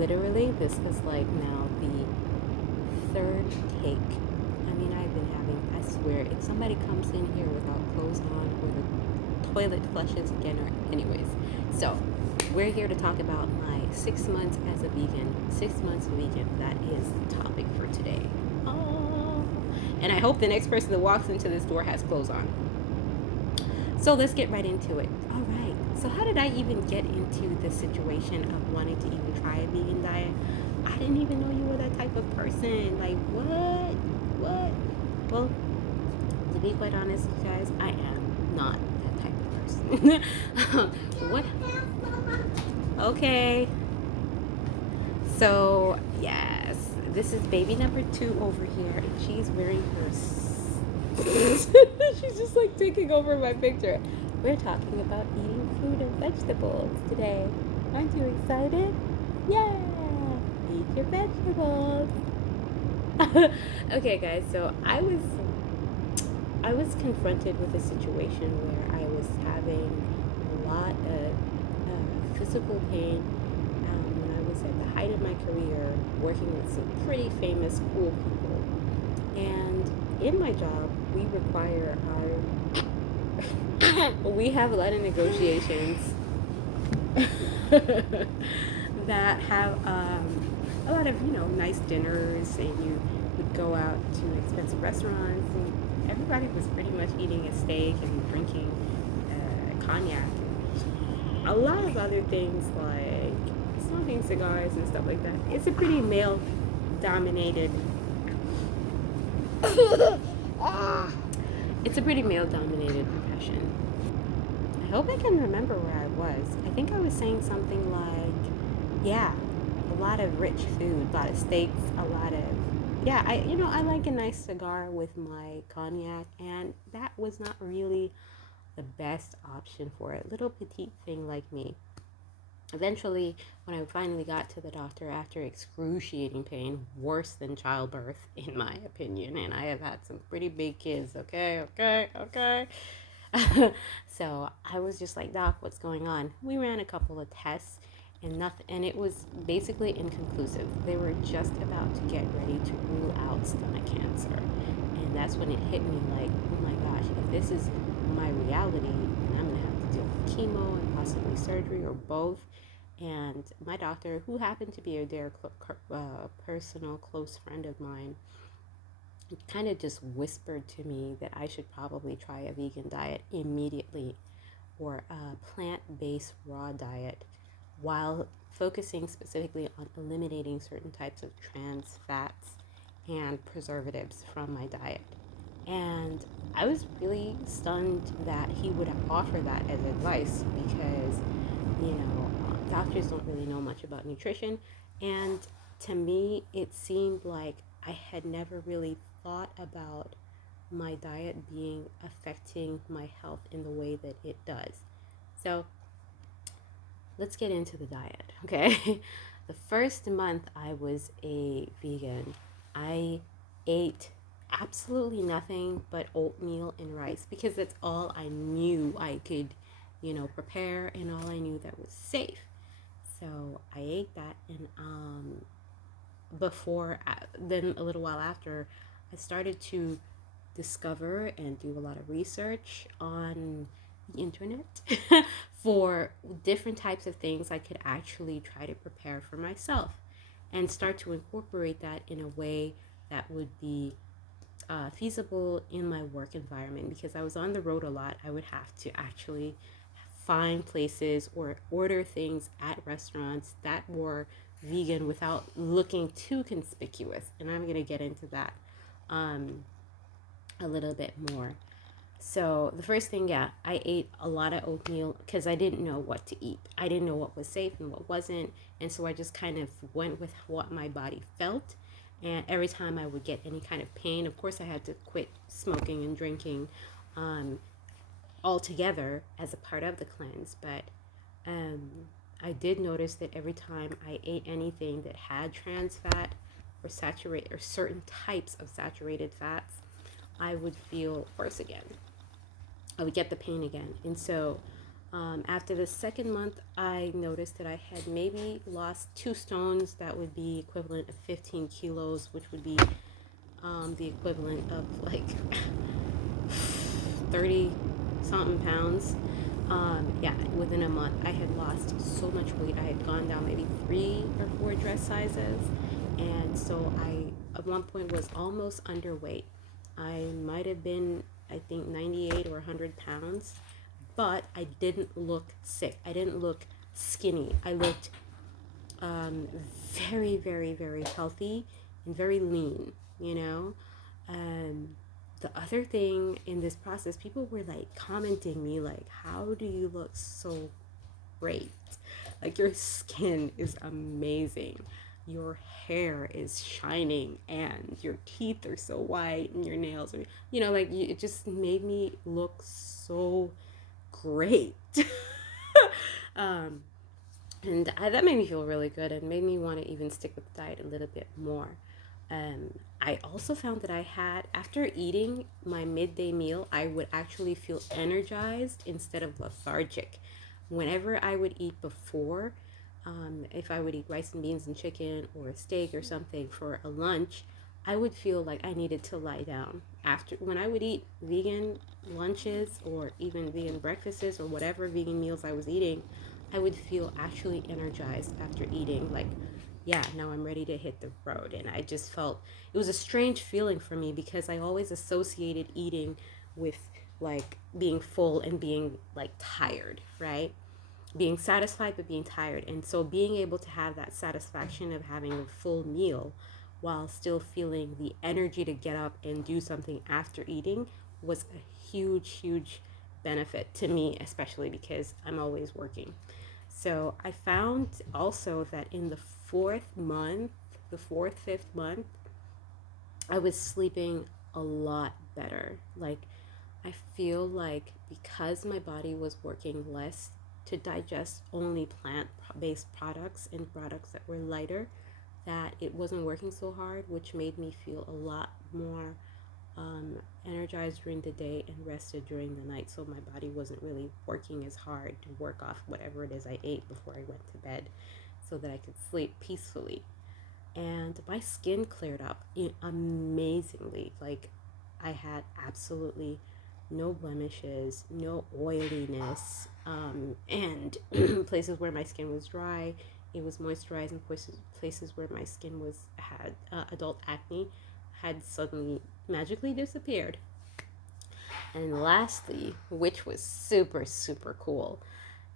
Literally, this is like now the third take. I mean, I've been having, I swear, if somebody comes in here without clothes on or the toilet flushes again, or anyways. So, we're here to talk about my 6 months as a vegan. 6 months vegan, that is the topic for today. Oh, and I hope the next person that walks into this door has clothes on. So let's get right into it. All right. So how did I even get into the situation of wanting to even try a vegan diet? I didn't even know you were that type of person. Like what? What? Well, to be quite honest, you guys, I am not that type of person. What? Okay. So yes, this is baby number 2 over here, and she's wearing her. She's just like taking over my picture. We're talking about eating fruit and vegetables today. Aren't you excited? Yeah! Eat your vegetables. Okay, guys. So I was confronted with a situation where I was having a lot of physical pain when I was at the height of my career, working with some pretty famous, cool people. And in my job, we require we have a lot of negotiations that have a lot of, nice dinners, and you would go out to expensive restaurants, and everybody was pretty much eating a steak and drinking cognac and a lot of other things like smoking cigars and stuff like that. It's a pretty male dominated it's a pretty male dominated profession. I hope I can remember where I was. I think I was saying something like, yeah, a lot of rich food, a lot of steaks, a lot of, yeah, I like a nice cigar with my cognac, and that was not really the best option for a little petite thing like me. Eventually, when I finally got to the doctor after excruciating pain, worse than childbirth, in my opinion, and I have had some pretty big kids, okay. So I was just like, Doc, what's going on? We ran a couple of tests and nothing, and it was basically inconclusive. They were just about to get ready to rule out stomach cancer. And that's when it hit me like, oh my gosh, if this is my reality, then I'm gonna have to deal with chemo and possibly surgery or both. And my doctor, who happened to be a dear personal close friend of mine, kind of just whispered to me that I should probably try a vegan diet immediately, or a plant-based raw diet, while focusing specifically on eliminating certain types of trans fats and preservatives from my diet. And I was really stunned that he would offer that as advice, because, doctors don't really know much about nutrition. And to me, it seemed like I had never really thought about my diet being affecting my health in the way that it does. So let's get into the diet, okay? The first month I was a vegan, I ate absolutely nothing but oatmeal and rice, because that's all I knew I could, prepare, and all I knew that was safe. So I ate that, and then a little while after, I started to discover and do a lot of research on the internet for different types of things I could actually try to prepare for myself, and start to incorporate that in a way that would be feasible in my work environment. Because I was on the road a lot, I would have to actually find places or order things at restaurants that were vegan without looking too conspicuous. And I'm going to get into that a little bit more. So the first thing, yeah, I ate a lot of oatmeal because I didn't know what to eat. I didn't know what was safe and what wasn't. And so I just kind of went with what my body felt. And every time I would get any kind of pain, of course I had to quit smoking and drinking altogether as a part of the cleanse. But I did notice that every time I ate anything that had trans fat or saturated or certain types of saturated fats, I would feel worse again. I would get the pain again. And so After the second month, I noticed that I had maybe lost 2 stones. That would be equivalent of 15 kilos, which would be the equivalent of like 30 something pounds. Yeah, within a month, I had lost so much weight. I had gone down maybe 3 or 4 dress sizes. And so I, at one point, was almost underweight. I might have been, I think, 98 or 100 pounds, but I didn't look sick. I didn't look skinny. I looked um, very, very, very healthy and very lean, you know? Um, the other thing in this process, people were like commenting me, like, how do you look so great? Like, your skin is amazing. Your hair is shining and your teeth are so white and your nails are, like, it just made me look so great. um, that made me feel really good and made me want to even stick with the diet a little bit more. I also found that after eating my midday meal, I would actually feel energized instead of lethargic. Whenever I would eat before, if I would eat rice and beans and chicken or a steak or something for a lunch, I would feel like I needed to lie down. After, when I would eat vegan lunches or even vegan breakfasts or whatever vegan meals I was eating, I would feel actually energized after eating. Like, yeah, now I'm ready to hit the road. And I just felt it was a strange feeling for me because I always associated eating with like being full and being like tired, right? Being satisfied but being tired. And so being able to have that satisfaction of having a full meal while still feeling the energy to get up and do something after eating was a huge benefit to me, especially because I'm always working. So I found also that in the fifth month, I was sleeping a lot better. Like, I feel like because my body was working less to digest only plant based products and products that were lighter, that it wasn't working so hard, which made me feel a lot more energized during the day and rested during the night. So my body wasn't really working as hard to work off whatever it is I ate before I went to bed so that I could sleep peacefully. And my skin cleared up amazingly. Like, I had absolutely no blemishes, no oiliness, and places where my skin was dry, it was moisturized, and places where my skin had adult acne had suddenly magically disappeared. And lastly, which was super cool,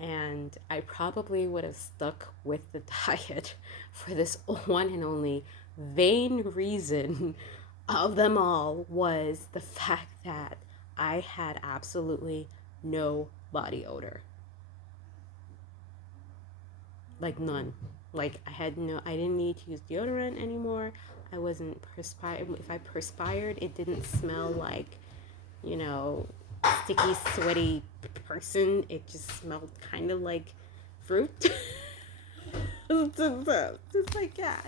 and I probably would have stuck with the diet for this one and only vain reason of them all, was the fact that I had absolutely no body odor. Like, none. Like, I didn't need to use deodorant anymore. I wasn't perspired. If I perspired, it didn't smell like, you know, sticky, sweaty person. It just smelled kind of like fruit. Just like, yeah,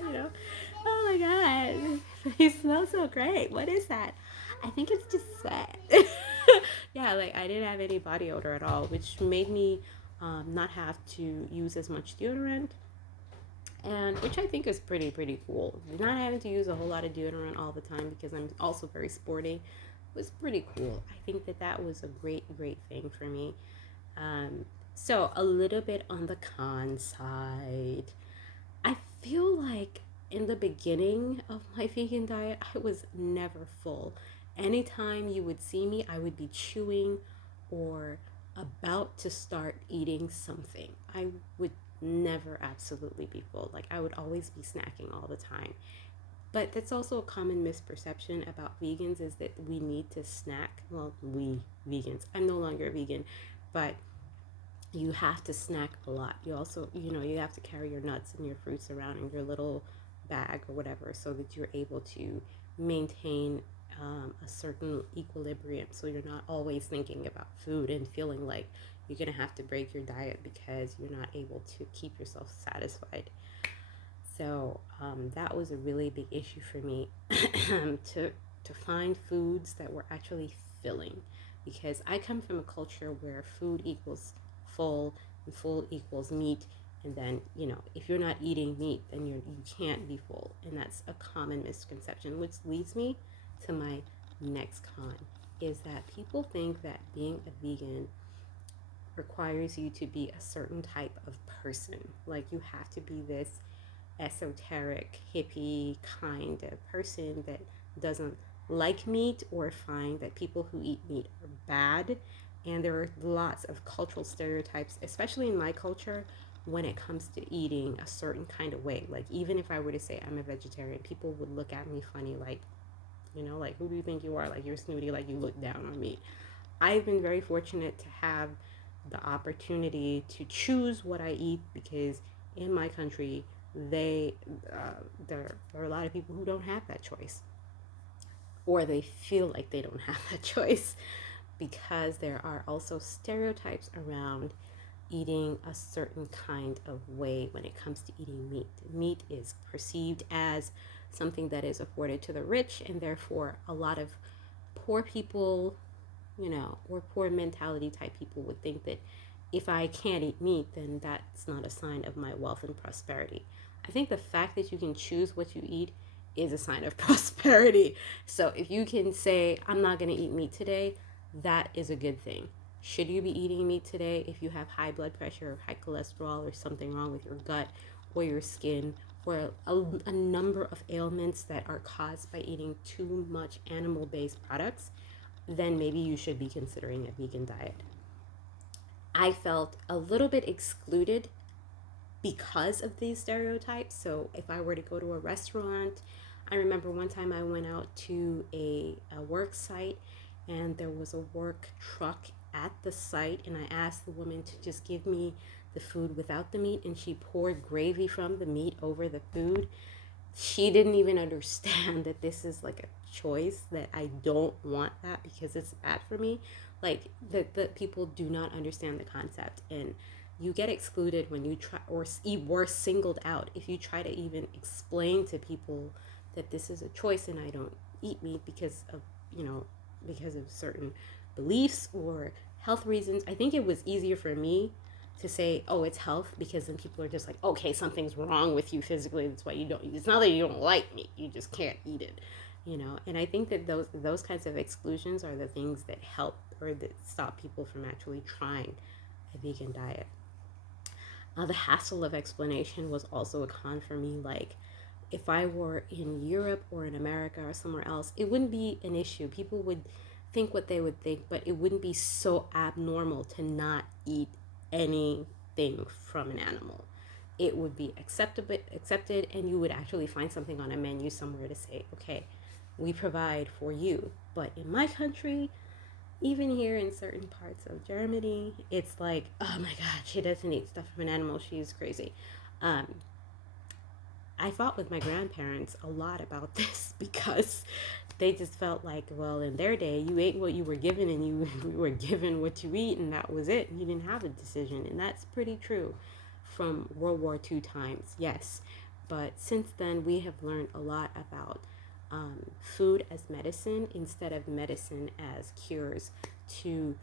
Oh my god, you smell so great. What is that? I think it's just sweat. Yeah, like, I didn't have any body odor at all, which made me not have to use as much deodorant, and which I think is pretty cool. Not having to use a whole lot of deodorant all the time because I'm also very sporty was pretty cool. I think that was a great thing for me. Um, so a little bit on the con side. I feel like in the beginning of my vegan diet, I was never full. Anytime you would see me, I would be chewing or about to start eating something. I would never absolutely be full. Like, I would always be snacking all the time. But that's also a common misperception about vegans, is that we need to snack. Well, we vegans. I'm no longer a vegan, but you have to snack a lot. You also, you have to carry your nuts and your fruits around in your little bag or whatever so that you're able to maintain a certain equilibrium. So you're not always thinking about food and feeling like you're going to have to break your diet because you're not able to keep yourself satisfied. So that was a really big issue for me to find foods that were actually filling, because I come from a culture where food equals full, and full equals meat. And then, if you're not eating meat, then you can't be full. And that's a common misconception, which leads me to my next con, is that people think that being a vegan requires you to be a certain type of person. Like you have to be this esoteric, hippie kind of person that doesn't like meat or find that people who eat meat are bad. And there are lots of cultural stereotypes, especially in my culture, when it comes to eating a certain kind of way. Like, even if I were to say I'm a vegetarian, people would look at me funny, like, like, who do you think you are? Like, you're snooty, like, you look down on me. I've been very fortunate to have the opportunity to choose what I eat because in my country, there are a lot of people who don't have that choice, or they feel like they don't have that choice because there are also stereotypes around eating a certain kind of way when it comes to eating meat. Meat is perceived as something that is afforded to the rich, and therefore a lot of poor people, or poor mentality type people would think that if I can't eat meat, then that's not a sign of my wealth and prosperity. I think the fact that you can choose what you eat is a sign of prosperity. So if you can say, I'm not going to eat meat today, that is a good thing. Should you be eating meat today if you have high blood pressure or high cholesterol or something wrong with your gut or your skin or a number of ailments that are caused by eating too much animal-based products? Then maybe you should be considering a vegan diet. I felt a little bit excluded because of these stereotypes. So if I were to go to a restaurant, I remember one time I went out to a work site and there was a work truck at the site, and I asked the woman to just give me the food without the meat, and she poured gravy from the meat over the food. She didn't even understand that this is like a choice, that I don't want that because it's bad for me. Like the people do not understand the concept, and you get excluded when you try, or worse, singled out if you try to even explain to people that this is a choice and I don't eat meat because of certain beliefs or health reasons. I think it was easier for me to say, oh, it's health, because then people are just like, okay, something's wrong with you physically, that's why you don't eat. It's not that you don't like meat, you just can't eat it. And I think that those kinds of exclusions are the things that help or that stop people from actually trying a vegan diet. The hassle of explanation was also a con for me. Like, if I were in Europe or in America or somewhere else, it wouldn't be an issue. People would think what they would think, but it wouldn't be so abnormal to not eat anything from an animal. It would be accepted, and you would actually find something on a menu somewhere to say, okay, we provide for you. But in my country, even here in certain parts of Germany, it's like, oh my God, she doesn't eat stuff from an animal, she's crazy. Um, I fought with my grandparents a lot about this because they just felt like, well, in their day, you ate what you were given and you were given what you eat, and that was it. You didn't have a decision. And that's pretty true from World War II times, yes. But since then, we have learned a lot about food as medicine instead of medicine as cures to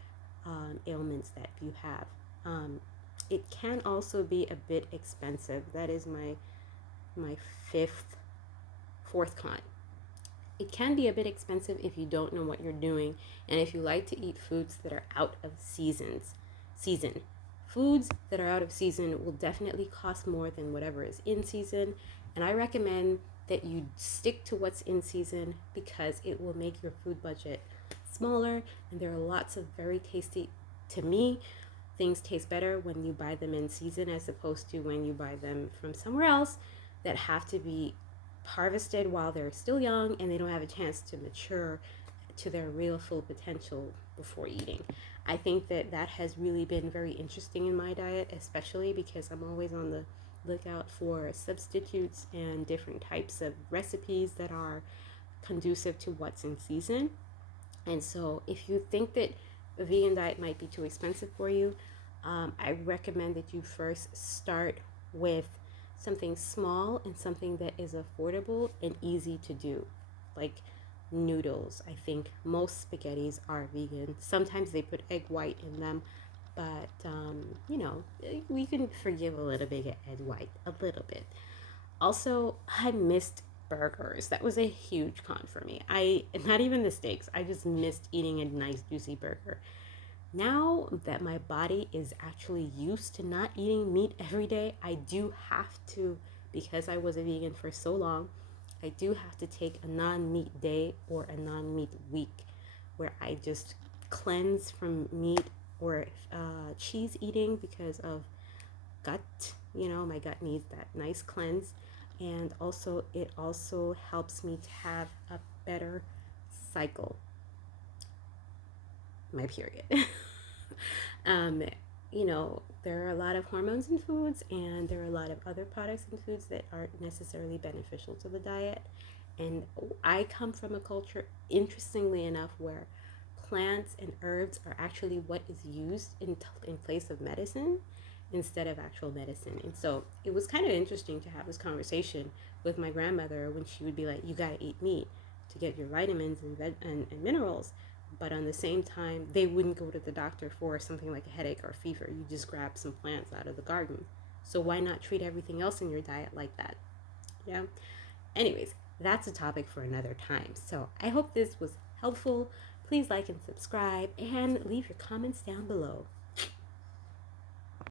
ailments that you have. It can also be a bit expensive. That is my fourth con. It can be a bit expensive if you don't know what you're doing and if you like to eat foods that are out of season. Foods that are out of season will definitely cost more than whatever is in season, and I recommend that you stick to what's in season because it will make your food budget smaller, and there are lots of very tasty, to me, things taste better when you buy them in season as opposed to when you buy them from somewhere else that have to be harvested while they're still young and they don't have a chance to mature to their real full potential before eating. I think that has really been very interesting in my diet, especially because I'm always on the lookout for substitutes and different types of recipes that are conducive to what's in season. And so if you think that a vegan diet might be too expensive for you, I recommend that you first start with something small and something that is affordable and easy to do, like noodles. I think most spaghettis are vegan. Sometimes they put egg white in them, but we can forgive a little bit at Ed White, a little bit. Also, I missed burgers. That was a huge con for me. I not even the steaks. I just missed eating a nice juicy burger. Now that my body is actually used to not eating meat every day, I do have to, because I was a vegan for so long, I do have to take a non-meat day or a non-meat week where I just cleanse from meat or cheese eating because of gut. My gut needs that nice cleanse. And also, it also helps me to have a better cycle, my period. um, there are a lot of hormones in foods, and there are a lot of other products in foods that aren't necessarily beneficial to the diet. And I come from a culture, interestingly enough, where plants and herbs are actually what is used in place of medicine instead of actual medicine. And so it was kind of interesting to have this conversation with my grandmother when she would be like, you got to eat meat to get your vitamins and minerals. But on the same time, they wouldn't go to the doctor for something like a headache or fever. You just grab some plants out of the garden. So why not treat everything else in your diet like that? Yeah. Anyways, that's a topic for another time. So I hope this was helpful. Please like and subscribe and leave your comments down below.